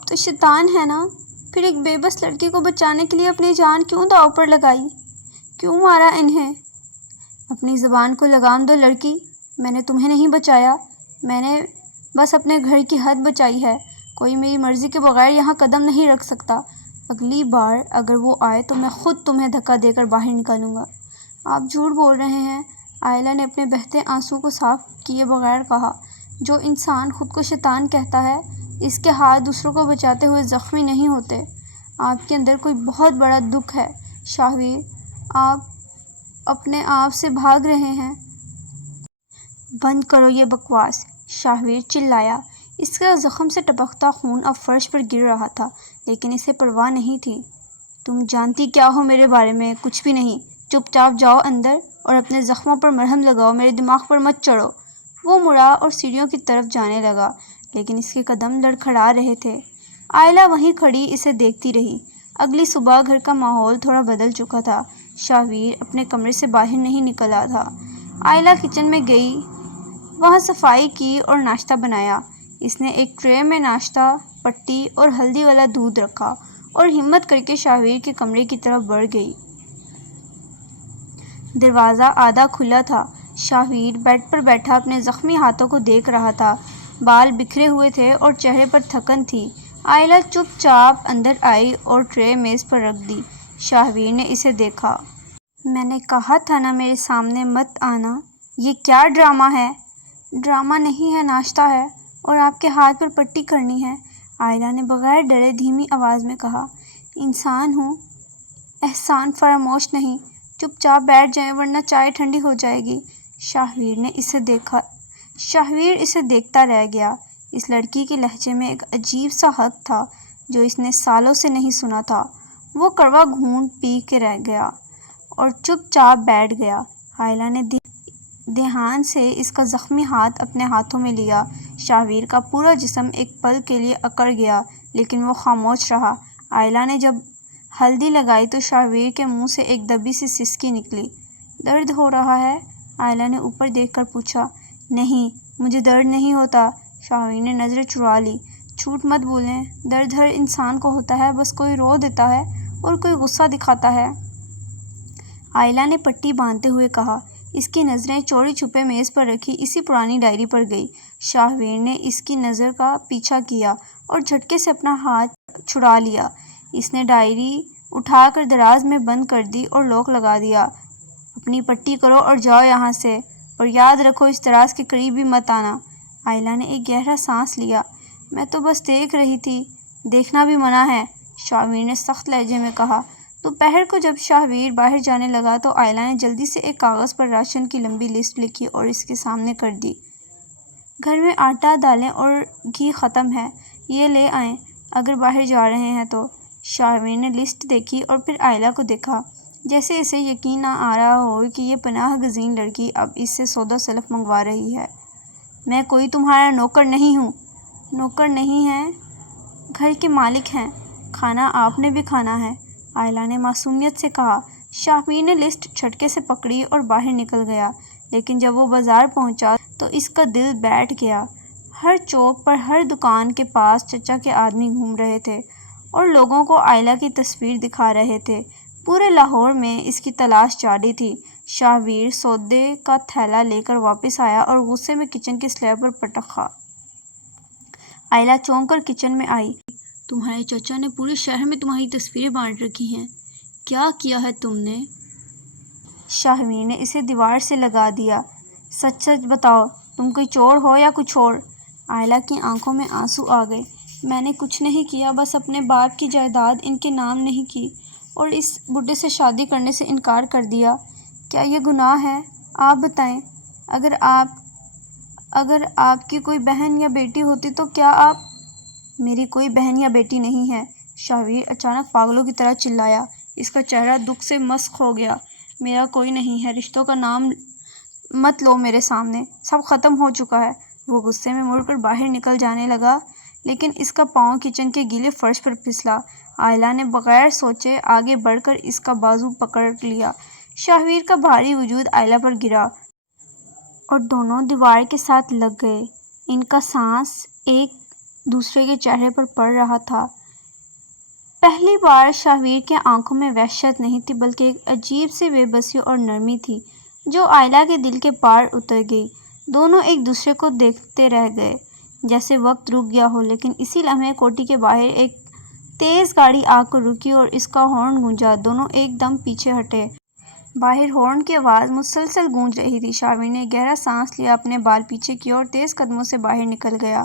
آپ تو شیطان ہیں نا، پھر ایک بے بس لڑکی کو بچانے کے لیے اپنی جان کیوں داؤ پر لگائی؟ کیوں مارا انہیں؟ اپنی زبان کو لگام دو لڑکی، میں نے تمہیں نہیں بچایا، میں نے بس اپنے گھر کی حد بچائی ہے، کوئی میری مرضی کے بغیر یہاں قدم نہیں رکھ سکتا، اگلی بار اگر وہ آئے تو میں خود تمہیں دھکا دے کر باہر نکالوں گا۔ آپ جھوٹ بول رہے ہیں، آئلہ نے اپنے بہتے آنسو کو صاف کیے بغیر کہا۔ جو انسان خود کو شیطان کہتا ہے، اس کے ہاتھ دوسروں کو بچاتے ہوئے زخمی نہیں ہوتے۔ آپ کے اندر کوئی بہت بڑا دکھ ہے شاہویر، آپ اپنے آپ سے بھاگ رہے ہیں۔ بند کرو یہ بکواس، شاہویر چلایا۔ اس کا زخم سے ٹپکتا خون اب فرش پر گر رہا تھا، لیکن اسے پرواہ نہیں تھی۔ تم جانتی کیا ہو میرے بارے میں؟ کچھ بھی نہیں، چپ چاپ جاؤ اندر اور اپنے زخموں پر مرہم لگاؤ، میرے دماغ پر مت چڑھو۔ وہ مڑا اور سیڑھیوں کی طرف جانے لگا، لیکن اس کے قدم لڑکھڑا رہے تھے۔ آئلہ وہیں کھڑی اسے دیکھتی رہی۔ اگلی صبح گھر کا ماحول تھوڑا بدل چکا تھا۔ شاہویر اپنے کمرے سے باہر نہیں نکلا تھا۔ آئلہ کچن میں گئی، وہاں صفائی کی اور ناشتہ بنایا۔ اس نے ایک ٹرے میں ناشتہ، پٹی اور ہلدی والا دودھ رکھا اور ہمت کر کے شاہویر کے کمرے کی طرف بڑھ گئی۔ دروازہ آدھا کھلا تھا۔ شاہویر بیڈ پر بیٹھا اپنے زخمی ہاتھوں کو دیکھ رہا تھا۔ بال بکھرے ہوئے تھے اور چہرے پر تھکن تھی۔ آئلہ چپ چاپ اندر آئی اور ٹرے میز پر رکھ دی۔ شاہویر نے اسے دیکھا۔ میں نے کہا تھا نا میرے سامنے مت آنا۔ یہ کیا ڈرامہ ہے؟ ڈرامہ نہیں ہے، ناشتہ ہے، اور آپ کے ہاتھ پر پٹی کرنی ہے، آئلہ نے بغیر ڈرے دھیمی آواز میں کہا۔ انسان ہوں، احسان فراموش نہیں، چپ چاپ بیٹھ جائیں ورنہ چائے ٹھنڈی ہو جائے گی۔ شاہویر نے اسے دیکھا۔ شاہویر اسے دیکھتا رہ گیا۔ اس لڑکی کے لہجے میں ایک عجیب سا حق تھا جو اس نے سالوں سے نہیں سنا تھا۔ وہ کڑوا گھونٹ پی کے رہ گیا اور چپ چاپ بیٹھ گیا۔ آئلہ نے دھیان سے اس کا زخمی ہاتھ اپنے ہاتھوں میں لیا۔ شاہویر کا پورا جسم ایک پل کے لیے اکڑ گیا، لیکن وہ خاموش رہا۔ آئلہ نے جب ہلدی لگائی تو شاہویر کے منہ سے ایک دبی سی سسکی نکلی۔ درد ہو رہا ہے؟ آئلہ نے اوپر دیکھ کر پوچھا۔ نہیں، مجھے درد نہیں ہوتا، شاہویر نے نظریں چرا لی۔ جھوٹ مت بولیں، درد ہر انسان کو ہوتا ہے، بس کوئی رو دیتا ہے اور کوئی غصہ دکھاتا ہے۔ آئلہ نے پٹی باندھتے ہوئے کہا۔ اس کی نظریں چوری چھپے میز پر رکھی اسی پرانی ڈائری پر گئی۔ شاہویر نے اس کی نظر کا پیچھا کیا اور جھٹکے سے اپنا ہاتھ چھڑا لیا۔ اس نے ڈائری اٹھا کر دراز میں بند کر دی اور لاک لگا دیا۔ اپنی پٹی کرو اور جاؤ یہاں سے، اور یاد رکھو اس دراز کے قریب بھی مت آنا۔ آئلہ نے ایک گہرا سانس لیا۔ میں تو بس دیکھ رہی تھی۔ دیکھنا بھی منع ہے، شاہویر نے سخت لہجے میں کہا۔ دوپہر کو جب شاہویر باہر جانے لگا تو آئلہ نے جلدی سے ایک کاغذ پر راشن کی لمبی لسٹ لکھی اور اس کے سامنے کر دی۔ گھر میں آٹا، دالیں اور گھی ختم ہے، یہ لے آئیں اگر باہر جا رہے ہیں تو۔ شاہویر نے لسٹ دیکھی اور پھر آئلہ کو دیکھا، جیسے اسے یقین نہ آ رہا ہو کہ یہ پناہ گزین لڑکی اب اس سے سودا سلف منگوا رہی ہے۔ میں کوئی تمہارا نوکر نہیں ہوں۔ نوکر نہیں ہیں، گھر کے مالک ہیں، کھانا آپ نے بھی کھانا ہے، آئلہ نے معصومیت سے کہا۔ شاہویر نے لسٹ جھٹکے سے پکڑی اور باہر نکل گیا، لیکن جب وہ بازار پہنچا تو اس کا دل بیٹھ گیا۔ ہر چوک پر، ہر دکان کے پاس چچا کے آدمی گھوم رہے تھے اور لوگوں کو آئلہ کی تصویر دکھا رہے تھے۔ پورے لاہور میں اس کی تلاش جاری تھی۔ شاہویر سودے کا تھیلا لے کر واپس آیا اور غصے میں کچن کی سلیب پر پٹخا۔ آئلہ چونک کر کچن میں آئی۔ تمہارے چچا نے پورے شہر میں تمہاری تصویریں بانٹ رکھی ہیں، کیا کیا ہے تم نے؟ شاہویر نے اسے دیوار سے لگا دیا۔ سچ سچ بتاؤ، تم کوئی چور ہو یا کچھ اور؟ آئلہ کی آنکھوں میں آنسو آ گئے۔ میں نے کچھ نہیں کیا، بس اپنے باپ کی جائیداد ان کے نام نہیں کی اور اس بڈھے سے شادی کرنے سے انکار کر دیا۔ کیا یہ گناہ ہے؟ آپ بتائیں، اگر آپ کی کوئی بہن یا بیٹی ہوتی تو کیا آپ؟ میری کوئی بہن یا بیٹی نہیں ہے، شاہویر اچانک پاگلوں کی طرح چلایا۔ اس کا چہرہ دکھ سے مسخ ہو گیا۔ میرا کوئی نہیں ہے، رشتوں کا نام مت لو میرے سامنے، سب ختم ہو چکا ہے۔ وہ غصے میں مڑ کر باہر نکل جانے لگا، لیکن اس کا پاؤں کچن کے گیلے فرش پر پھسلا۔ آئلہ نے بغیر سوچے آگے بڑھ کر اس کا بازو پکڑ لیا۔ شاہویر کا بھاری وجود آئلہ پر گرا اور دونوں دیوار کے ساتھ لگ گئے۔ ان کا سانس ایک دوسرے کے چہرے پر پڑ رہا تھا۔ پہلی بار شاہویر کے آنکھوں میں وحشت نہیں تھی بلکہ ایک عجیب سی بے بسی اور نرمی تھی جو آئلہ کے دل کے پار اتر گئی۔ دونوں ایک دوسرے کو دیکھتے رہ گئے جیسے وقت رک گیا ہو، لیکن اسی لمحے کوٹھی کے باہر ایک تیز گاڑی آ کر رکی اور اس کا ہارن گونجا۔ دونوں ایک دم پیچھے ہٹے۔ باہر ہارن کی آواز مسلسل گونج رہی تھی۔ شاہویر نے گہرا سانس لیا، اپنے بال پیچھے کیے اور تیز قدموں سے باہر نکل گیا۔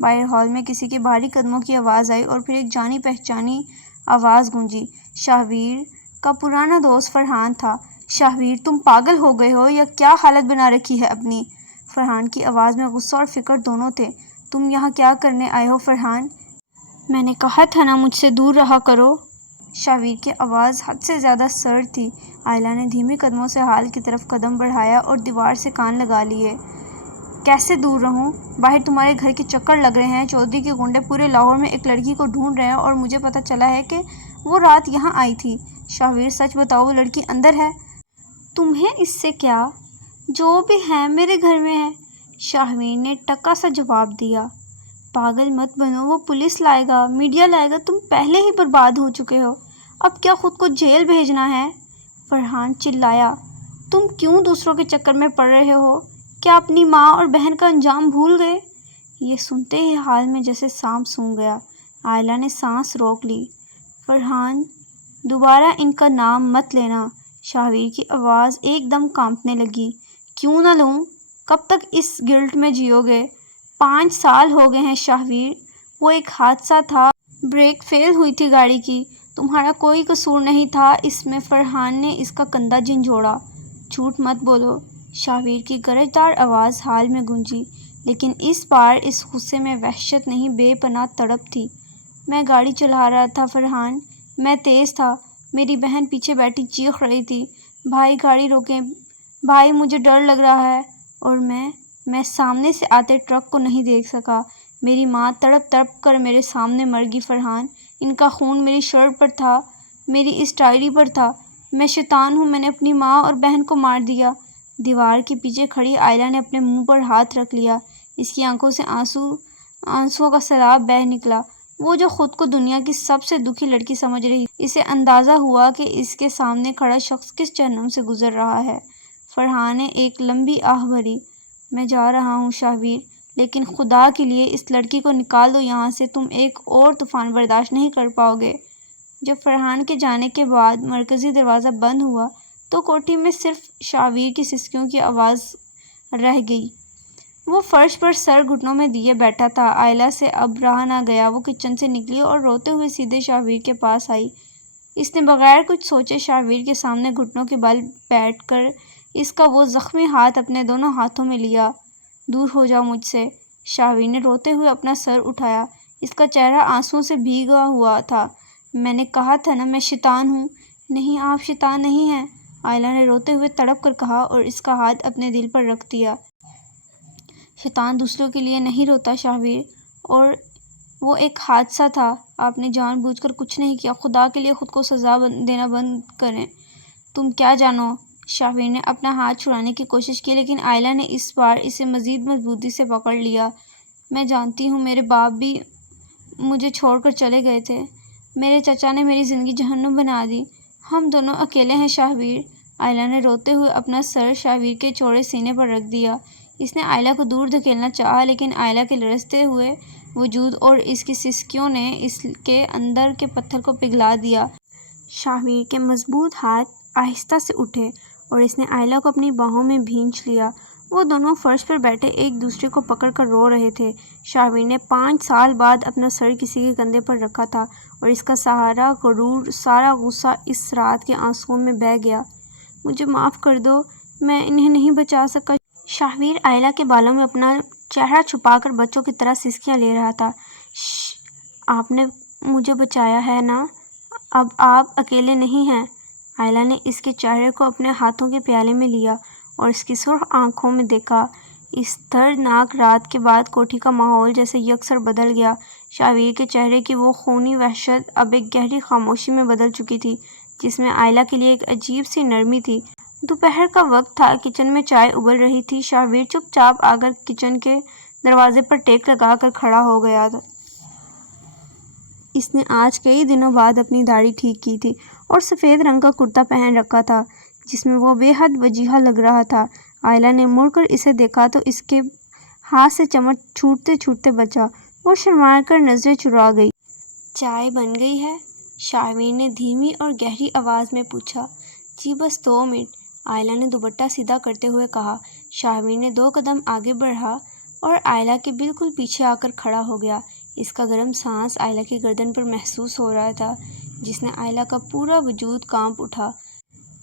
باہر ہال میں کسی کے بھاری قدموں کی آواز آئی اور پھر ایک جانی پہچانی آواز گونجی۔ شاہویر کا پرانا دوست فرحان تھا۔ "شاہویر، تم پاگل ہو گئے ہو یا کیا حالت بنا رکھی ہے اپنی؟" فرحان کی آواز میں غصہ اور فکر دونوں تھے۔ "تم یہاں کیا کرنے آئے ہو فرحان؟ میں نے کہا تھا نا مجھ سے دور رہا کرو۔" شاہویر کی آواز حد سے زیادہ سرد تھی۔ آئلہ نے دھیمی قدموں سے ہال کی طرف قدم بڑھایا اور دیوار سے کان لگا لیے۔ "کیسے دور رہوں؟ باہر تمہارے گھر کے چکر لگ رہے ہیں۔ چودھری کے گنڈے پورے لاہور میں ایک لڑکی کو ڈھونڈ رہے ہیں اور مجھے پتہ چلا ہے کہ وہ رات یہاں آئی تھی۔ شاہویر، سچ بتاؤ وہ لڑکی اندر ہے؟ تمہیں اس سے کیا؟ جو بھی ہے میرے گھر میں ہے۔" شاہویر نے ٹکا سا جواب دیا۔ "پاگل مت بنو، وہ پولیس لائے گا، میڈیا لائے گا، تم پہلے ہی برباد ہو چکے ہو۔ اب کیا خود کو جیل بھیجنا ہے؟" فرحان چلایا۔ "تم کیوں دوسروں کے چکر میں پڑ رہے ہو؟ کیا اپنی ماں اور بہن کا انجام بھول گئے؟" یہ سنتے ہی حال میں جیسے سانپ سونگھ گیا۔ آئلہ نے سانس روک لی۔ "فرحان، دوبارہ ان کا نام مت لینا۔" شاہویر کی آواز ایک دم کانپنے لگی۔ "کیوں نہ لوں؟ کب تک اس گلٹ میں جیو گے؟ 5 سال ہو گئے ہیں شاہویر۔ وہ ایک حادثہ تھا، بریک فیل ہوئی تھی گاڑی کی، تمہارا کوئی قصور نہیں تھا اس میں۔" فرحان نے اس کا کندھا جھنجھوڑا۔ "جھوٹ مت بولو۔" شاہویر کی گرجدار آواز حال میں گونجی، لیکن اس بار اس غصے میں وحشت نہیں، بے پناہ تڑپ تھی۔ "میں گاڑی چلا رہا تھا فرحان، میں تیز تھا، میری بہن پیچھے بیٹھی چیخ رہی تھی، 'بھائی گاڑی روکیں، بھائی مجھے ڈر لگ رہا ہے'، اور میں سامنے سے آتے ٹرک کو نہیں دیکھ سکا۔ میری ماں تڑپ تڑپ کر میرے سامنے مر گئی فرحان، ان کا خون میری شرٹ پر تھا، میری اس ڈائری پر تھا۔ میں شیطان ہوں، میں نے اپنی ماں اور بہن کو مار دیا۔" دیوار کے پیچھے کھڑی آئلہ نے اپنے منہ پر ہاتھ رکھ لیا۔ اس کی آنکھوں سے آنسوؤں کا سیلاب بہہ نکلا۔ وہ جو خود کو دنیا کی سب سے دکھی لڑکی سمجھ رہی تھی، اسے اندازہ ہوا کہ اس کے سامنے کھڑا شخص کس جہنم سے گزر رہا ہے۔ فرحان نے ایک لمبی آہ بھری۔ "میں جا رہا ہوں شاہویر، لیکن خدا کے لیے اس لڑکی کو نکال دو یہاں سے، تم ایک اور طوفان برداشت نہیں کر پاؤ گے۔" جب فرحان کے جانے کے بعد مرکزی دروازہ بند ہوا تو کوٹھی میں صرف شاہویر کی سسکیوں کی آواز رہ گئی۔ وہ فرش پر سر گھٹنوں میں دیے بیٹھا تھا۔ آئلہ سے اب رہا نہ گیا۔ وہ کچن سے نکلی اور روتے ہوئے سیدھے شاہویر کے پاس آئی۔ اس نے بغیر کچھ سوچے شاہویر کے سامنے گھٹنوں کے بل بیٹھ کر اس کا وہ زخمی ہاتھ اپنے دونوں ہاتھوں میں لیا۔ "دور ہو جاؤ مجھ سے۔" شاہویر نے روتے ہوئے اپنا سر اٹھایا۔ اس کا چہرہ آنسوؤں سے بھیگا ہوا تھا۔ "میں نے کہا تھا نا میں شیطان ہوں۔" "نہیں، آپ شیطان نہیں ہیں۔" آئلہ نے روتے ہوئے تڑپ کر کہا اور اس کا ہاتھ اپنے دل پر رکھ دیا۔ "شیطان دوسروں کے لیے نہیں روتا شاہویر، اور وہ ایک حادثہ تھا، آپ نے جان بوجھ کر کچھ نہیں کیا۔ خدا کے لیے خود کو سزا دینا بند کریں۔ تم کیا جانو۔" شاہویر نے اپنا ہاتھ چھڑانے کی کوشش کی لیکن آئلہ نے اس بار اسے مزید مضبوطی سے پکڑ لیا۔ "میں جانتی ہوں، میرے باپ بھی مجھے چھوڑ کر چلے گئے تھے۔ میرے چچا نے میری زندگی جہنم بنا دی۔ ہم دونوں اکیلے ہیں شاہویر۔" آئلہ نے روتے ہوئے اپنا سر شاہویر کے چوڑے سینے پر رکھ دیا۔ اس نے آئلہ کو دور دھکیلنا چاہا لیکن آئلہ کے لرزتے ہوئے وجود اور اس کی سسکیوں نے اس کے اندر کے پتھر کو پگھلا دیا۔ شاہویر کے مضبوط ہاتھ آہستہ سے اٹھے اور اس نے آئلہ کو اپنی باہوں میں بھینچ لیا۔ وہ دونوں فرش پر بیٹھے ایک دوسرے کو پکڑ کر رو رہے تھے۔ شاہویر نے 5 سال بعد اپنا سر کسی کے کندھے پر رکھا تھا اور اس کا سارا غرور، سارا غصہ اس رات کے آنسوؤں میں بہہ گیا۔ "مجھے معاف کر دو، میں انہیں نہیں بچا سکا۔" شاہویر آئلہ کے بالوں میں اپنا چہرہ چھپا کر بچوں کی طرح سسکیاں لے رہا تھا۔ "شش، آپ نے مجھے بچایا ہے نا، اب آپ اکیلے نہیں ہیں۔" آئلہ نے اس کے چہرے کو اپنے ہاتھوں کے پیالے میں لیا اور اس کی سرخ آنکھوں میں دیکھا۔ اس دردناک رات کے بعد کوٹھی کا ماحول جیسے یکسر بدل گیا۔ شاہویر کے چہرے کی وہ خونی وحشت اب ایک گہری خاموشی میں بدل چکی تھی جس میں آئلہ کے لیے ایک عجیب سی نرمی تھی۔ دوپہر کا وقت تھا، کچن میں چائے ابل رہی تھی۔ شاہویر چپ چاپ آ کر کچن کے دروازے پر ٹیک لگا کر کھڑا ہو گیا۔ اس نے آج کئی دنوں بعد اپنی داڑھی ٹھیک کی تھی اور سفید رنگ کا کرتا پہن رکھا تھا جس میں وہ بے حد وجیحہ لگ رہا تھا۔ آئلہ نے مڑ کر اسے دیکھا تو اس کے ہاتھ سے چمچ چھوٹتے چھوٹتے بچا۔ وہ شرما کر نظریں چرا گئی۔ چائے بن گئی ہے؟ شاہویر نے دھیمی اور گہری آواز میں پوچھا۔ جی بس 2 منٹ، آئلہ نے دوپٹہ سیدھا کرتے ہوئے کہا۔ شاہویر نے 2 قدم آگے بڑھا اور آئلہ کے بالکل پیچھے آ کر کھڑا ہو گیا۔ اس کا گرم سانس آئلہ کی گردن پر محسوس ہو رہا تھا جس نے آئلہ کا پورا وجود کانپ اٹھا۔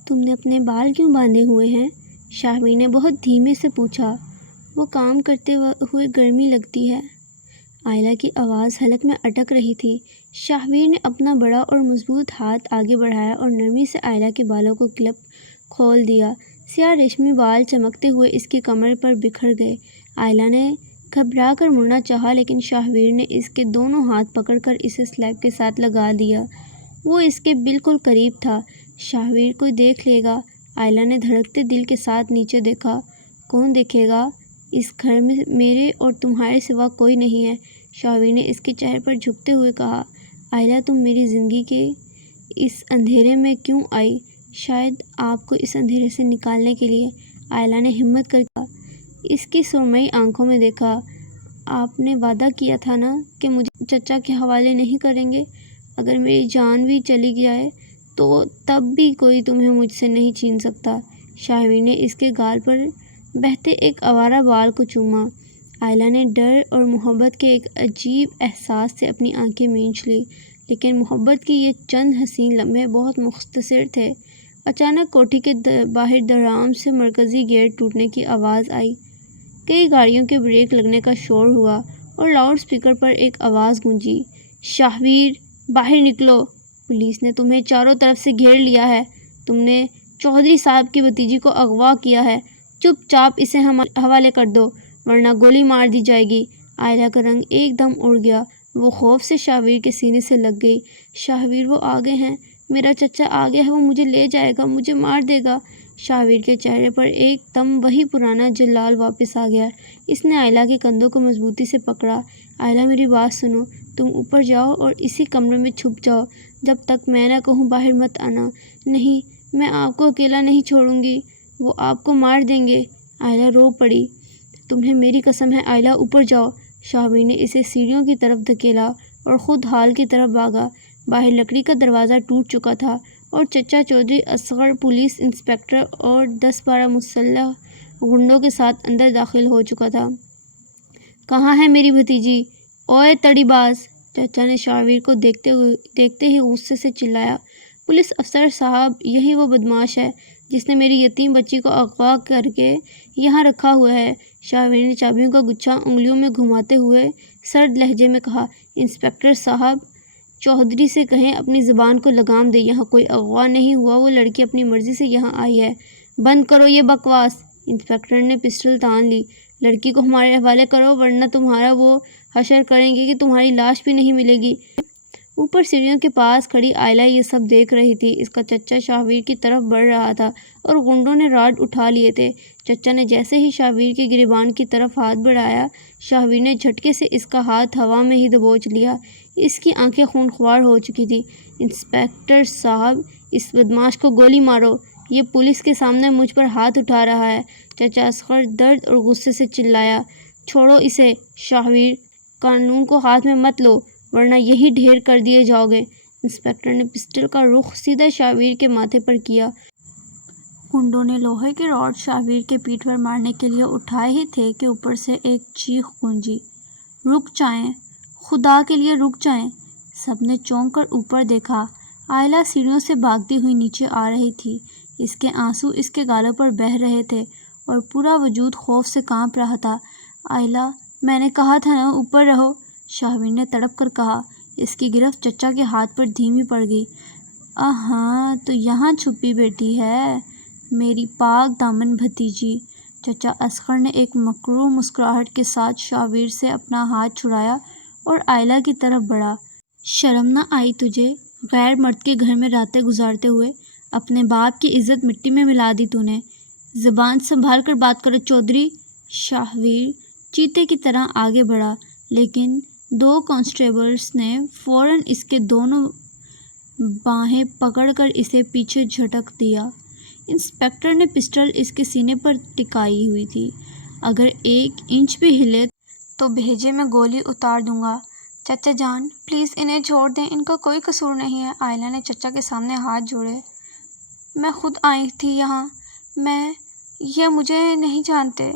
تم نے اپنے بال کیوں باندھے ہوئے ہیں؟ شاہویر نے بہت دھیمے سے پوچھا۔ وہ کام کرتے ہوئے گرمی لگتی ہے۔ آئلہ کی آواز حلق میں اٹک رہی تھی۔ شاہویر نے اپنا بڑا اور مضبوط ہاتھ آگے بڑھایا اور نرمی سے آئلہ کے بالوں کو کلپ کھول دیا۔ سیاہ ریشمی بال چمکتے ہوئے اس کی کمر پر بکھر گئے۔ آئلہ نے گھبرا کر مڑنا چاہا لیکن شاہویر نے اس کے دونوں ہاتھ پکڑ کر اسے سلیب کے ساتھ لگا دیا۔ وہ اس کے بالکل قریب تھا۔ شاہویر کوئی دیکھ لے گا؟ آئلہ نے دھڑکتے دل کے ساتھ نیچے دیکھا۔ کون دیکھے گا؟ اس گھر میں میرے اور تمہارے سوا کوئی نہیں ہے، شاہویر نے اس کے چہرے پر جھکتے ہوئے کہا۔ آئلہ تم میری زندگی کے اس اندھیرے میں کیوں آئی؟ شاید آپ کو اس اندھیرے سے نکالنے کے لیے، آئلہ نے ہمت کر کہا۔ اس کی سرمئی آنکھوں میں دیکھا۔ آپ نے وعدہ کیا تھا نا کہ مجھے چچا کے حوالے نہیں کریں گے؟ اگر میری جان بھی چلی جائے تو تب بھی کوئی تمہیں مجھ سے نہیں چھین سکتا۔ شاہویر نے اس کے گال پر بہتے ایک آوارہ بال کو چوما۔ آئلہ نے ڈر اور محبت کے ایک عجیب احساس سے اپنی آنکھیں مینچ لی، لیکن محبت کی یہ چند حسین لمحے بہت مختصر تھے۔ اچانک کوٹھی کے باہر دھڑام سے مرکزی گیٹ ٹوٹنے کی آواز آئی۔ کئی گاڑیوں کے بریک لگنے کا شور ہوا اور لاؤڈ سپیکر پر ایک آواز گونجی۔ شاہویر، باہر نکلو! پولیس نے تمہیں چاروں طرف سے گھیر لیا ہے۔ تم نے چودھری صاحب کی بھتیجی کو اغوا کیا ہے۔ چپ چاپ اسے حوالے کر دو ورنہ گولی مار دی جائے گی۔ آئلہ کا رنگ ایک دم اڑ گیا۔ وہ خوف سے شاہویر کے سینے سے لگ گئی۔ شاہویر، وہ آگے ہیں، میرا چچا آگے ہے، وہ مجھے لے جائے گا، مجھے مار دے گا۔ شاہویر کے چہرے پر ایک دم وہی پرانا جلال واپس آ گیا۔ اس نے آئلہ کے کندھوں کو مضبوطی سے پکڑا۔ آئلہ میری بات سنو، تم اوپر جاؤ اور اسی کمرے میں چھپ جاؤ جب تک میں نہ کہوں باہر مت آنا۔ نہیں، میں آپ کو اکیلا نہیں چھوڑوں گی، وہ آپ کو مار دیں گے۔ آئلہ رو پڑی۔ تمہیں میری قسم ہے آئلہ، اوپر جاؤ۔ شاہویر نے اسے سیڑھیوں کی طرف دھکیلا اور خود ہال کی طرف بھاگا۔ باہر لکڑی کا دروازہ ٹوٹ چکا تھا اور چچا چودھری اصغر پولیس انسپکٹر اور 10-12 مسلح غنڈوں کے ساتھ اندر داخل ہو چکا تھا۔ کہاں ہے میری بھتیجی؟ اوئے تڑی باز! چچا نے شاہویر کو دیکھتے ہی غصے سے چلایا۔ پولیس افسر صاحب، یہی وہ بدماش ہے جس نے میری یتیم بچی کو اغوا کر کے یہاں رکھا ہوا ہے۔ شاہویر نے چابیوں کا گچھا انگلیوں میں گھماتے ہوئے سرد لہجے میں کہا۔ انسپکٹر صاحب، چودھری سے کہیں اپنی زبان کو لگام دے، یہاں کوئی اغوا نہیں ہوا، وہ لڑکی اپنی مرضی سے یہاں آئی ہے۔ بند کرو یہ بکواس! انسپکٹر نے پسٹل تان لی۔ لڑکی کو ہمارے حوالے کرو ورنہ تمہارا وہ حشر کریں گے کہ تمہاری لاش بھی نہیں ملے گی۔ اوپر سیڑھیوں کے پاس کھڑی آئلہ یہ سب دیکھ رہی تھی۔ اس کا چچا شاہویر کی طرف بڑھ رہا تھا اور غنڈوں نے راڈ اٹھا لیے تھے۔ چچا نے جیسے ہی شاہویر کے گریبان کی طرف ہاتھ بڑھایا، شاہویر نے جھٹکے سے اس کا ہاتھ ہوا میں ہی دبوچ لیا۔ اس کی آنکھیں خون خوار ہو چکی تھیں۔ انسپکٹر صاحب، اس بدماش کو گولی مارو، یہ پولیس کے سامنے مجھ پر ہاتھ اٹھا رہا ہے۔ چچا اصغر درد اور غصے سے چلایا۔ چھوڑو اسے! شاہویر، قانون کو ہاتھ میں مت لو ورنہ یہی ڈھیر کر دیے جاؤ گے۔ انسپکٹر نے پسٹل کا رخ سیدھا شاہویر کے ماتھے پر کیا۔ غنڈوں نے لوہے کے راڈ شاہویر کے پیٹھ پر مارنے کے لیے اٹھائے ہی تھے کہ اوپر سے ایک چیخ گونجی۔ رک جائیں، خدا کے لیے رک جائیں! سب نے چونک کر اوپر دیکھا۔ آئلہ سیڑھیوں سے بھاگتی ہوئی نیچے آ رہی تھی۔ اس کے آنسو اس کے گالوں پر بہہ رہے تھے اور پورا وجود خوف سے کانپ رہا تھا۔ آئلہ، میں نے کہا تھا نا اوپر رہو! شاہویر نے تڑپ کر کہا۔ اس کی گرفت چچا کے ہاتھ پر دھیمی پڑ گئی۔ ہاں تو یہاں چھپی بیٹھی ہے میری پاک دامن بھتیجی۔ چچا اصغر نے ایک مکروہ مسکراہٹ کے ساتھ شاہویر سے اپنا ہاتھ چھڑایا اور آئلہ کی طرف بڑھا۔ شرم نہ آئی تجھے؟ غیر مرد کے گھر میں راتیں گزارتے ہوئے اپنے باپ کی عزت مٹی میں ملا دی تو نے۔ زبان سنبھال کر بات کرو چودھری! شاہویر چیتے کی طرح آگے بڑھا لیکن دو کانسٹیبلز نے فوراً اس کے دونوں باہیں پکڑ کر اسے پیچھے جھٹک دیا۔ انسپکٹر نے پسٹل اس کے سینے پر ٹکائی ہوئی تھی۔ اگر 1 انچ بھی ہلے تو بھیجے میں گولی اتار دوں گا۔ چچا جان پلیز انہیں چھوڑ دیں، ان کا کوئی قصور نہیں ہے۔ آئلہ نے چچا کے سامنے ہاتھ جوڑے۔ میں خود آئی تھی یہاں، یہ مجھے نہیں جانتے۔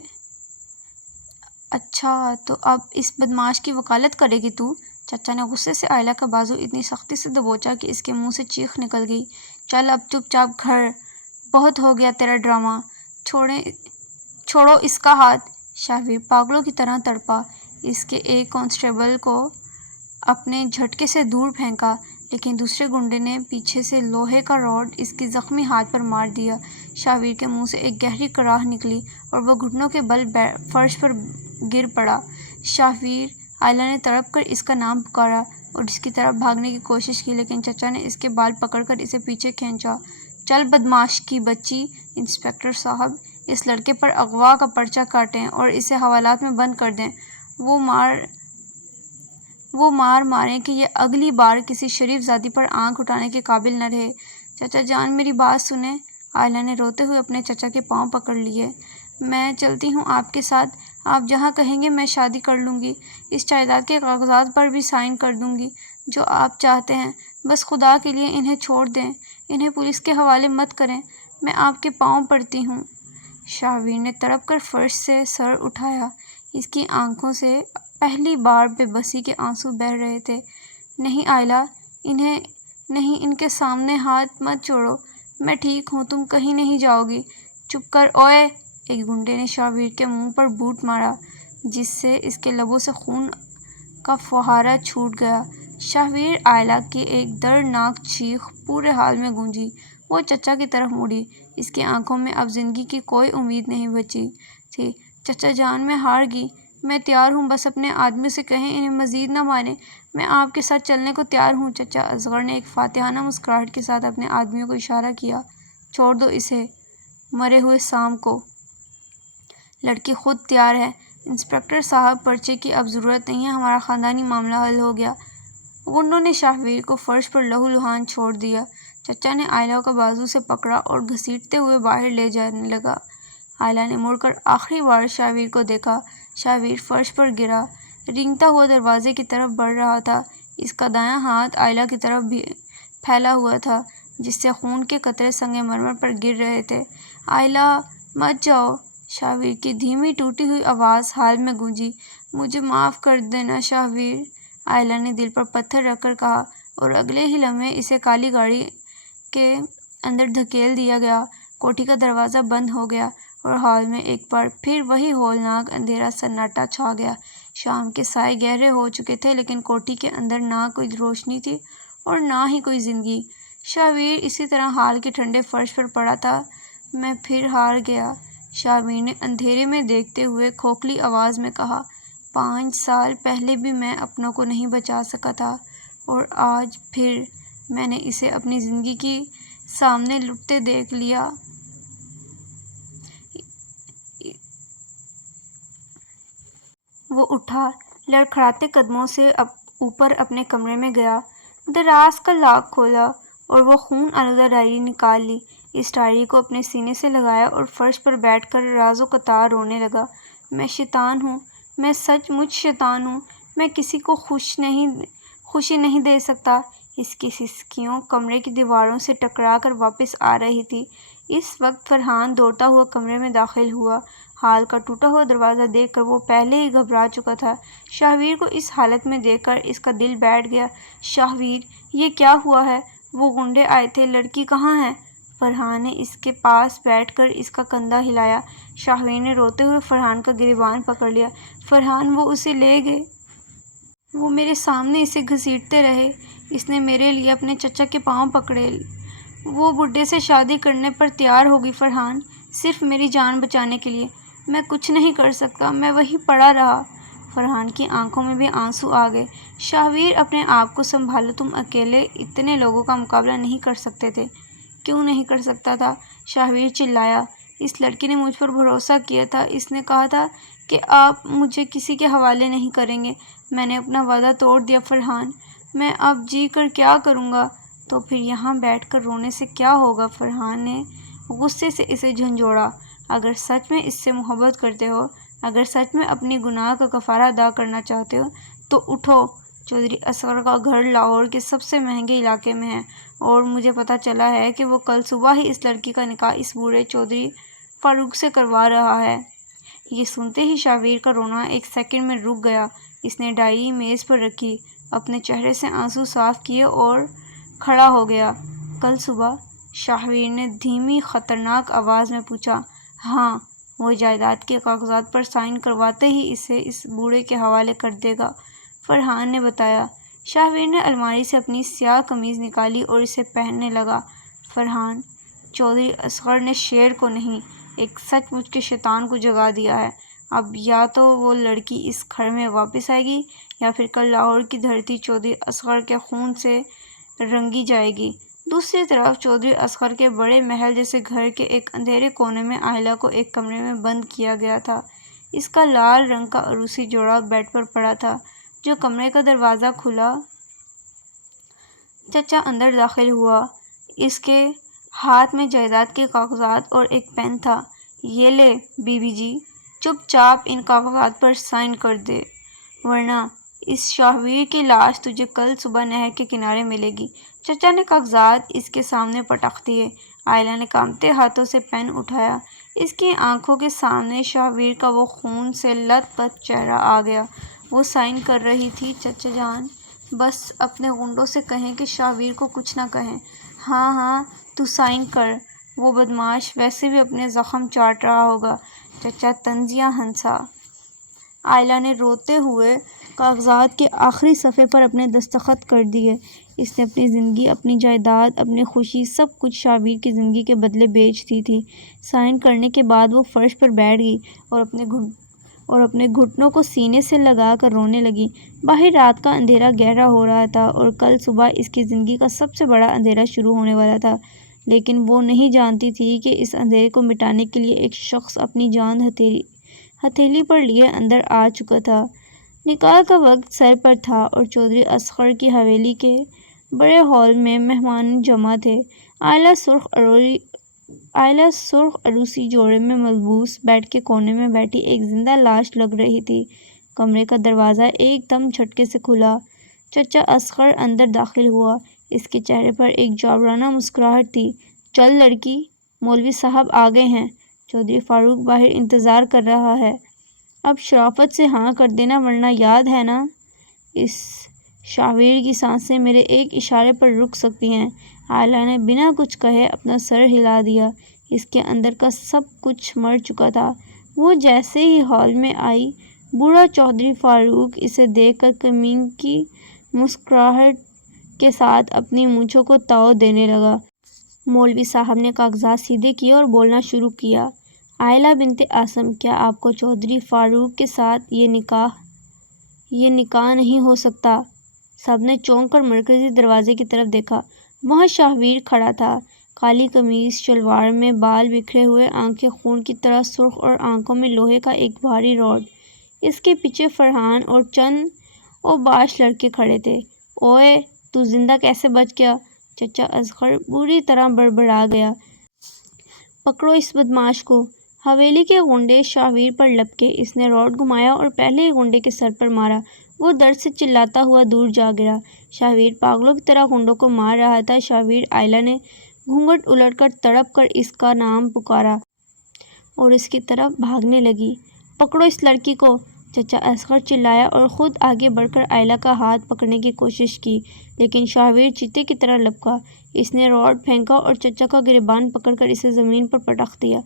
اچھا تو اب اس بدماش کی وکالت کرے گی تو؟ چچا نے غصے سے آئلہ کا بازو اتنی سختی سے دبوچا کہ اس کے منہ سے چیخ نکل گئی۔ چل اب چپ چاپ گھر، بہت ہو گیا تیرا ڈرامہ، چھوڑو اس کا ہاتھ۔ شاہویر پاگلوں کی طرح تڑپا۔ اس کے ایک کانسٹیبل کو اپنے جھٹکے سے دور پھینکا، لیکن دوسرے گنڈے نے پیچھے سے لوہے کا راڈ اس کے زخمی ہاتھ پر مار دیا۔ شاہویر کے منہ سے ایک گہری کراہ نکلی اور وہ گھٹنوں کے بل فرش پر گر پڑا۔ شاہویر! آئلہ نے تڑپ کر اس کا نام پکارا اور اس کی طرف بھاگنے کی کوشش کی، لیکن چچا نے اس کے بال پکڑ کر اسے پیچھے کھینچا۔ چل بدماش کی بچی! انسپکٹر صاحب، اس لڑکے پر اغوا کا پرچہ کاٹیں اور اسے حوالات میں بند کر دیں۔ وہ مار ماریں کہ یہ اگلی بار کسی شریف زادی پر آنکھ اٹھانے کے قابل نہ رہے۔ چچا جان میری بات سنیں۔ آئلہ نے روتے ہوئے اپنے چچا کے پاؤں پکڑ لیے۔ میں چلتی ہوں آپ کے ساتھ، آپ جہاں کہیں گے میں شادی کر لوں گی، اس جائیداد کے کاغذات پر بھی سائن کر دوں گی، جو آپ چاہتے ہیں۔ بس خدا کے لیے انہیں چھوڑ دیں، انہیں پولیس کے حوالے مت کریں، میں آپ کے پاؤں پڑتی ہوں۔ شاہویر نے تڑپ کر فرش سے سر اٹھایا۔ اس کی آنکھوں سے پہلی بار بے بسی کے آنسو بہہ رہے تھے۔ نہیں آئلہ، نہیں، ان کے سامنے ہاتھ مت جوڑو، میں ٹھیک ہوں، تم کہیں نہیں جاؤ گی۔ چپ کر اوئے! ایک گنڈے نے شاہویر کے منہ پر بوٹ مارا، جس سے اس کے لبوں سے خون کا فوارہ چھوٹ گیا۔ شاہویر! آئلہ کی ایک دردناک چیخ پورے ہال میں گونجی۔ وہ چچا کی طرف مڑی۔ اس کی آنکھوں میں اب زندگی کی کوئی امید نہیں بچی تھی۔ چچا جان میں ہار گئی، میں تیار ہوں، بس اپنے آدمیوں سے کہیں انہیں مزید نہ ماریں، میں آپ کے ساتھ چلنے کو تیار ہوں۔ چچا اصغر نے ایک فاتحانہ مسکراہٹ کے ساتھ اپنے آدمیوں کو اشارہ کیا۔ چھوڑ دو اسے، مرے ہوئے سام کو۔ لڑکی خود تیار ہے۔ انسپکٹر صاحب پرچے کی اب ضرورت نہیں ہے، ہمارا خاندانی معاملہ حل ہو گیا۔ غنڈوں نے شاہویر کو فرش پر لہو لہان چھوڑ دیا۔ چچا نے آئلہ کو بازو سے پکڑا اور گھسیٹتے ہوئے باہر لے جانے لگا۔ آئلہ نے مڑ کر آخری بار شاہویر کو دیکھا۔ شاہویر فرش پر گرا، رینگتا ہوا دروازے کی طرف بڑھ رہا تھا۔ اس کا دایاں ہاتھ آئلہ کی طرف پھیلا ہوا تھا، جس سے خون کے قطرے سنگ مرمر پر گر رہے تھے۔ آئلہ مت جاؤ! شاہویر کی دھیمی ٹوٹی ہوئی آواز حال میں گونجی۔ مجھے معاف کر دینا شاہویر! آئلہ نے دل پر پتھر رکھ کر کہا، اور اگلے ہی لمحے اسے کالی گاڑی کے اندر دھکیل دیا گیا۔ کوٹھی کا دروازہ بند ہو گیا اور ہال میں ایک بار پھر وہی ہولناک اندھیرا سناٹا چھا گیا۔ شام کے سائے گہرے ہو چکے تھے، لیکن کوٹھی کے اندر نہ کوئی روشنی تھی اور نہ ہی کوئی زندگی۔ شاہویر اسی طرح ہال کے ٹھنڈے فرش پر پڑا تھا۔ میں پھر ہار گیا، شاہویر نے اندھیرے میں دیکھتے ہوئے کھوکھلی آواز میں کہا۔ 5 سال پہلے بھی میں اپنوں کو نہیں بچا سکا تھا، اور آج پھر میں نے اسے اپنی زندگی کے سامنے لٹتے دیکھ لیا۔ وہ اٹھا، لڑکھڑاتے قدموں سے اوپر اپنے کمرے میں گیا، دراز کا لاک کھولا اور وہ خون آلودہ ڈائری نکال لی۔ اس ڈائری کو اپنے سینے سے لگایا اور فرش پر بیٹھ کر راز و قطار رونے لگا۔ میں شیطان ہوں، میں سچ مچ شیطان ہوں، میں کسی کو خوشی نہیں دے سکتا۔ اس کی سسکیاں کمرے کی دیواروں سے ٹکرا کر واپس آ رہی تھیں۔ اس وقت فرحان دوڑتا ہوا کمرے میں داخل ہوا۔ ہال کا ٹوٹا ہوا دروازہ دیکھ کر وہ پہلے ہی گھبرا چکا تھا۔ شاہویر کو اس حالت میں دیکھ کر اس کا دل بیٹھ گیا۔ شاہویر! یہ کیا ہوا ہے؟ وہ گنڈے آئے تھے، لڑکی کہاں ہے؟ فرحان نے اس کے پاس بیٹھ کر اس کا کندھا ہلایا۔ شاہویر نے روتے ہوئے فرحان کا گریبان پکڑ لیا۔ فرحان وہ اسے لے گئے۔ وہ میرے سامنے اسے گھسیٹتے رہے۔ اس نے میرے لیے اپنے چچا کے پاؤں پکڑے۔ وہ بڈھے سے شادی کرنے پر تیار ہوگی فرحان، صرف میری جان بچانے کے لیے۔ میں کچھ نہیں کر سکتا، میں وہیں پڑا رہا۔ فرحان کی آنکھوں میں بھی آنسو آ گئے۔ شاہویر اپنے آپ کو سنبھالو، تم اکیلے اتنے لوگوں کا مقابلہ نہیں کر سکتے تھے۔ کیوں نہیں کر سکتا تھا؟ شاہویر چلایا۔ اس لڑکی نے مجھ پر بھروسہ کیا تھا، اس نے کہا تھا کہ آپ مجھے کسی کے حوالے نہیں کریں گے۔ میں نے اپنا وعدہ توڑ دیا فرحان، میں اب جی کر کیا کروں گا؟ تو پھر یہاں بیٹھ کر رونے سے کیا ہوگا؟ فرحان نے غصے سے اسے جھنجھوڑا۔ اگر سچ میں اس سے محبت کرتے ہو، اگر سچ میں اپنی گناہ کا کفارہ ادا کرنا چاہتے ہو تو اٹھو۔ چودھری اصغر کا گھر لاہور کے سب سے مہنگے علاقے میں ہے اور مجھے پتہ چلا ہے کہ وہ کل صبح ہی اس لڑکی کا نکاح اس بوڑھے چودھری فاروق سے کروا رہا ہے۔ یہ سنتے ہی شاہویر کا رونا ایک سیکنڈ میں رک گیا۔ اس نے ڈائری میز پر رکھی، اپنے چہرے سے آنسو صاف کیے اور کھڑا ہو گیا۔ کل صبح؟ شاہویر نے دھیمی خطرناک آواز میں پوچھا۔ ہاں، وہ جائیداد کے کاغذات پر سائن کرواتے ہی اسے اس بوڑھے کے حوالے کر دے گا، فرحان نے بتایا۔ شاہویر نے الماری سے اپنی سیاہ قمیض نکالی اور اسے پہننے لگا۔ فرحان، چودھری اصغر نے شیر کو نہیں، ایک سچ مچ کے شیطان کو جگا دیا ہے۔ اب یا تو وہ لڑکی اس گھر میں واپس آئے گی یا پھر کل لاہور کی دھرتی چودھری اصغر کے خون سے رنگی جائے گی۔ دوسری طرف چودھری اصغر کے بڑے محل جیسے گھر کے ایک اندھیرے کونے میں آئلہ کو ایک کمرے میں بند کیا گیا تھا۔ اس کا لال رنگ کا عروسی جوڑا بیڈ پر پڑا تھا۔ جو کمرے کا دروازہ کھلا، چچا اندر داخل ہوا۔ اس کے ہاتھ میں جائیداد کے کاغذات اور ایک پین تھا۔ یہ لے بی بی جی، چپ چاپ ان کاغذات پر سائن کر دے، ورنہ اس شاہویر کی لاش تجھے کل صبح نہر کے کنارے ملے گی۔ چچا نے کاغذات اس کے سامنے پٹخ دیے۔ آئلہ نے کانپتے ہاتھوں سے پین اٹھایا۔ اس کی آنکھوں کے سامنے شاہویر کا وہ خون سے لت پت چہرہ آ گیا۔ وہ سائن کر رہی تھی۔ چچا جان، بس اپنے غنڈوں سے کہیں کہ شاہویر کو کچھ نہ کہیں۔ ہاں ہاں، تو سائن کر، وہ بدماش ویسے بھی اپنے زخم چاٹ رہا ہوگا۔ چچا طنزیہ ہنسا۔ آئلہ نے روتے ہوئے کاغذات کے آخری صفحے پر اپنے دستخط کر دیے۔ اس نے اپنی زندگی، اپنی جائیداد، اپنی خوشی، سب کچھ شاہویر کی زندگی کے بدلے بیچ دی تھی۔ سائن کرنے کے بعد وہ فرش پر بیٹھ گئی اور اپنے گھٹنوں کو سینے سے لگا کر رونے لگی۔ باہر رات کا اندھیرا گہرا ہو رہا تھا اور کل صبح اس کی زندگی کا سب سے بڑا اندھیرا شروع ہونے والا تھا، لیکن وہ نہیں جانتی تھی کہ اس اندھیرے کو مٹانے کے لیے ایک شخص اپنی جان ہتھیلی پر لیے اندر آ چکا تھا۔ نکاح کا وقت سر پر تھا اور چودھری اصغر کی حویلی کے بڑے ہال میں مہمان جمع تھے۔ آئلہ سرخ عروسی جوڑے میں ملبوس بیڈ کے کونے میں بیٹھی ایک زندہ لاش لگ رہی تھی۔ کمرے کا دروازہ ایک دم جھٹکے سے کھلا۔ چچا اصغر اندر داخل ہوا۔ اس کے چہرے پر ایک جاورانہ مسکراہٹ تھی۔ چل لڑکی، مولوی صاحب آ گئے ہیں۔ چودھری فاروق باہر انتظار کر رہا ہے۔ اب شرافت سے ہاں کر دینا، ورنہ یاد ہے نا، اس شاہویر کی سانسیں میرے ایک اشارے پر رک سکتی ہیں۔ آئلہ نے بنا کچھ کہے اپنا سر ہلا دیا۔ اس کے اندر کا سب کچھ مر چکا تھا۔ وہ جیسے ہی ہال میں آئی، بوڑھا چودھری فاروق اسے دیکھ کر کمین کی مسکراہٹ کے ساتھ اپنی مونچھوں کو تاؤ دینے لگا۔ مولوی صاحب نے کاغذات سیدھے کیے اور بولنا شروع کیا۔ آئلہ بنت اعصم، کیا آپ کو چودھری فاروق کے ساتھ یہ نکاح نہیں ہو سکتا؟ سب نے چونک کر مرکزی دروازے کی طرف دیکھا۔ وہاں شاہویر کھڑا تھا، کالی قمیض شلوار میں، بال بکھرے ہوئے، آنکھیں خون کی طرح سرخ اور آنکھوں میں لوہے کا ایک بھاری راڈ۔ اس کے پیچھے فرحان اور چند اوباش لڑکے کھڑے تھے۔ اوئے، تو زندہ کیسے بچ گیا؟ چچا اصغر بری طرح بڑبڑا گیا۔ پکڑو اس بدماش کو۔ حویلی کے غنڈے شاہویر پر لپکے۔ اس نے راڈ گھمایا اور پہلے ہی غنڈے کے سر پر مارا۔ وہ درد سے چلاتا ہوا دور جا گرا۔ شاہویر پاگلوں کی طرح غنڈوں کو مار رہا تھا۔ شاہویر، آئلہ نے گھونگھٹ الٹ کر تڑپ کر اس کا نام پکارا اور اس کی طرف بھاگنے لگی۔ پکڑو اس لڑکی کو، چچا اصغر چلایا اور خود آگے بڑھ کر آئلہ کا ہاتھ پکڑنے کی کوشش کی، لیکن شاہویر چیتے کی طرح لپکا۔ اس نے راڈ پھینکا اور چچا کا گریبان پکڑ کر اسے زمین پر پٹخ دیا۔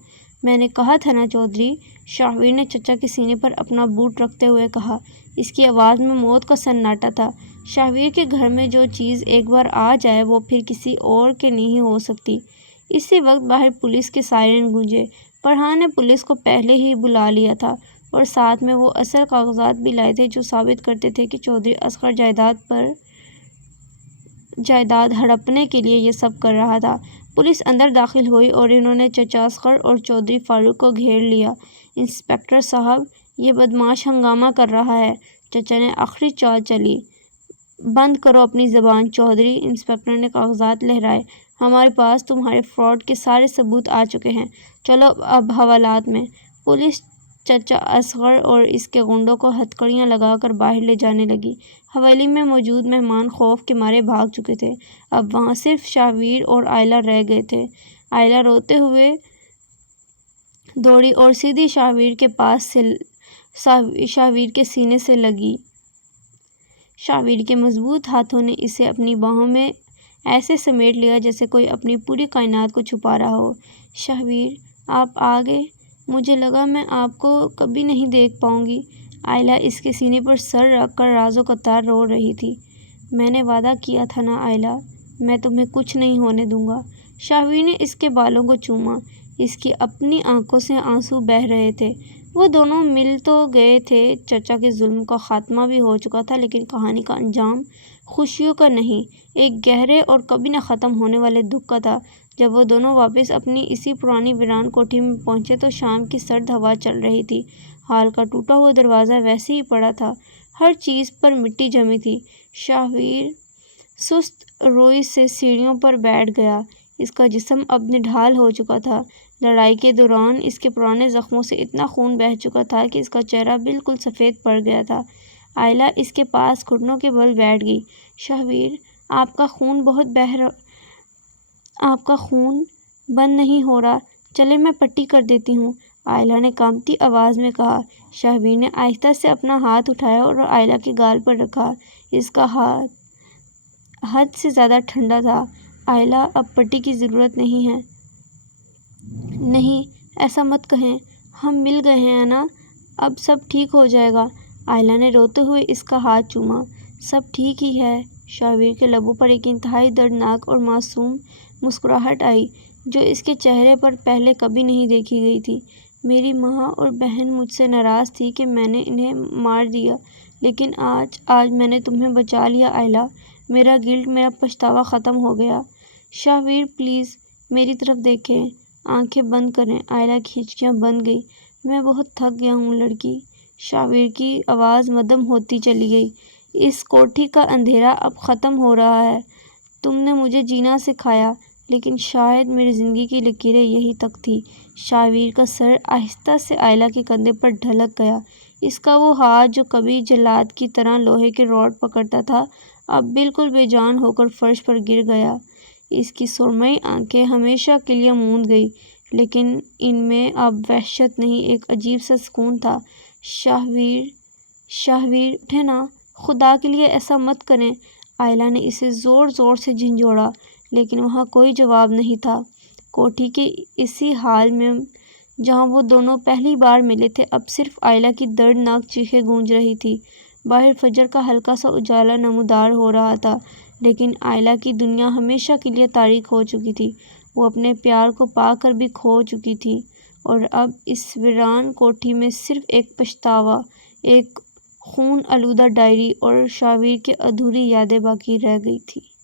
میں نے کہا تھا نا چودھری، شاہویر نے چچا کے سینے پر اپنا بوٹ رکھتے ہوئے کہا۔ اس کی آواز میں موت کا سناٹا تھا۔ شاہویر کے گھر میں جو چیز ایک بار آ جائے وہ پھر کسی اور کے نہیں ہو سکتی۔ اسی وقت باہر پولیس کے سائرن گونجے۔ فرحان نے پولیس کو پہلے ہی بلا لیا تھا اور ساتھ میں وہ اصل کاغذات بھی لائے تھے جو ثابت کرتے تھے کہ چودھری اصغر جائیداد ہڑپنے کے لیے یہ سب کر رہا تھا۔ پولیس اندر داخل ہوئی اور انہوں نے چچا اصغر اور چودھری فاروق کو گھیر لیا۔ انسپکٹر صاحب، یہ بدماش ہنگامہ کر رہا ہے۔ چچا نے آخری چال چلی۔ بند کرو اپنی زبان چودھری، انسپکٹر نے کاغذات لہرائے۔ ہمارے پاس تمہارے فراڈ کے سارے ثبوت آ چکے ہیں، چلو اب حوالات میں۔ پولیس چچا اصغر اور اس کے غنڈوں کو ہتھکڑیاں لگا کر باہر لے جانے لگی۔ حویلی میں موجود مہمان خوف کے مارے بھاگ چکے تھے۔ اب وہاں صرف شاہویر اور آئلہ رہ گئے تھے۔ آئلہ روتے ہوئے دوڑی اور سیدھی شاہویر کے سینے سے لگی۔ شاہویر کے مضبوط ہاتھوں نے اسے اپنی باہوں میں ایسے سمیٹ لیا جیسے کوئی اپنی پوری کائنات کو چھپا رہا ہو۔ شاہویر، آپ آ گئے، مجھے لگا میں آپ کو کبھی نہیں دیکھ پاؤں گی۔ آئلہ اس کے سینے پر سر رکھ کر راز و قطار رو رہی تھی۔ میں نے وعدہ کیا تھا نا آئلہ، میں تمہیں کچھ نہیں ہونے دوں گا۔ شاہویر نے اس کے بالوں کو چوما۔ اس کی اپنی آنکھوں سے آنسو بہہ رہے تھے۔ وہ دونوں مل تو گئے تھے، چچا کے ظلم کا خاتمہ بھی ہو چکا تھا، لیکن کہانی کا انجام خوشیوں کا نہیں، ایک گہرے اور کبھی نہ ختم ہونے والے دکھ کا تھا۔ جب وہ دونوں واپس اپنی اسی پرانی ویران کوٹھی میں پہنچے تو شام کی سرد ہوا چل رہی تھی۔ ہال کا ٹوٹا ہوا دروازہ ویسے ہی پڑا تھا، ہر چیز پر مٹی جمی تھی۔ شاہویر سست روی سے سیڑھیوں پر بیٹھ گیا۔ اس کا جسم اب نڈھال ہو چکا تھا۔ لڑائی کے دوران اس کے پرانے زخموں سے اتنا خون بہہ چکا تھا کہ اس کا چہرہ بالکل سفید پڑ گیا تھا۔ آئلہ اس کے پاس گھٹنوں کے بل بیٹھ گئی۔ شاہویر، آپ کا خون بند نہیں ہو رہا، چلیں میں پٹی کر دیتی ہوں، آئلہ نے کانپتی آواز میں کہا۔ شاہویر نے آہستہ سے اپنا ہاتھ اٹھایا اور آئلہ کے گال پر رکھا۔ اس کا ہاتھ حد سے زیادہ ٹھنڈا تھا۔ آئلہ، اب پٹی کی ضرورت نہیں ہے۔ نہیں، ایسا مت کہیں، ہم مل گئے ہیں نا، اب سب ٹھیک ہو جائے گا۔ آئلہ نے روتے ہوئے اس کا ہاتھ چوما۔ سب ٹھیک ہی ہے۔ شاہویر کے لبوں پر ایک انتہائی دردناک اور معصوم مسکراہٹ آئی جو اس کے چہرے پر پہلے کبھی نہیں دیکھی گئی تھی۔ میری ماں اور بہن مجھ سے ناراض تھی کہ میں نے انہیں مار دیا، لیکن آج میں نے تمہیں بچا لیا آئلہ، میرا گلٹ، میرا پچھتاوا ختم ہو گیا۔ شاہویر پلیز میری طرف دیکھیں، آنکھیں بند کریں۔ آئلہ کی ہچکیاں بند گئیں۔ میں بہت تھک گیا ہوں لڑکی۔ شاہویر کی آواز مدھم ہوتی چلی گئی۔ اس کوٹھی کا اندھیرا اب ختم ہو رہا ہے۔ تم نے مجھے جینا سکھایا، لیکن شاید میری زندگی کی لکیریں یہیں تک تھیں۔ شاہویر کا سر آہستہ سے آئلہ کے کندھے پر ڈھلک گیا۔ اس کا وہ ہاتھ جو کبھی جلاد کی طرح لوہے کے راڈ پکڑتا تھا، اب بالکل بے جان ہو کر فرش پر گر گیا۔ اس کی سرمئی آنکھیں ہمیشہ کے لیے موند گئیں، لیکن ان میں اب وحشت نہیں، ایک عجیب سا سکون تھا۔ شاہویر اٹھیں نا، خدا کے لیے ایسا مت کریں۔ آئلہ نے اسے زور زور سے جھنجھوڑا، لیکن وہاں کوئی جواب نہیں تھا۔ کوٹھی کے اسی ہال میں جہاں وہ دونوں پہلی بار ملے تھے، اب صرف آئلہ کی دردناک چیخیں گونج رہی تھیں۔ باہر فجر کا ہلکا سا اجالا نمودار ہو رہا تھا، لیکن آئلہ کی دنیا ہمیشہ کے لیے تاریک ہو چکی تھی۔ وہ اپنے پیار کو پا کر بھی کھو چکی تھی، اور اب اس ویران کوٹھی میں صرف ایک پچھتاوا، ایک خون آلودہ ڈائری اور شاہویر کی ادھوری یادیں باقی رہ گئی تھیں۔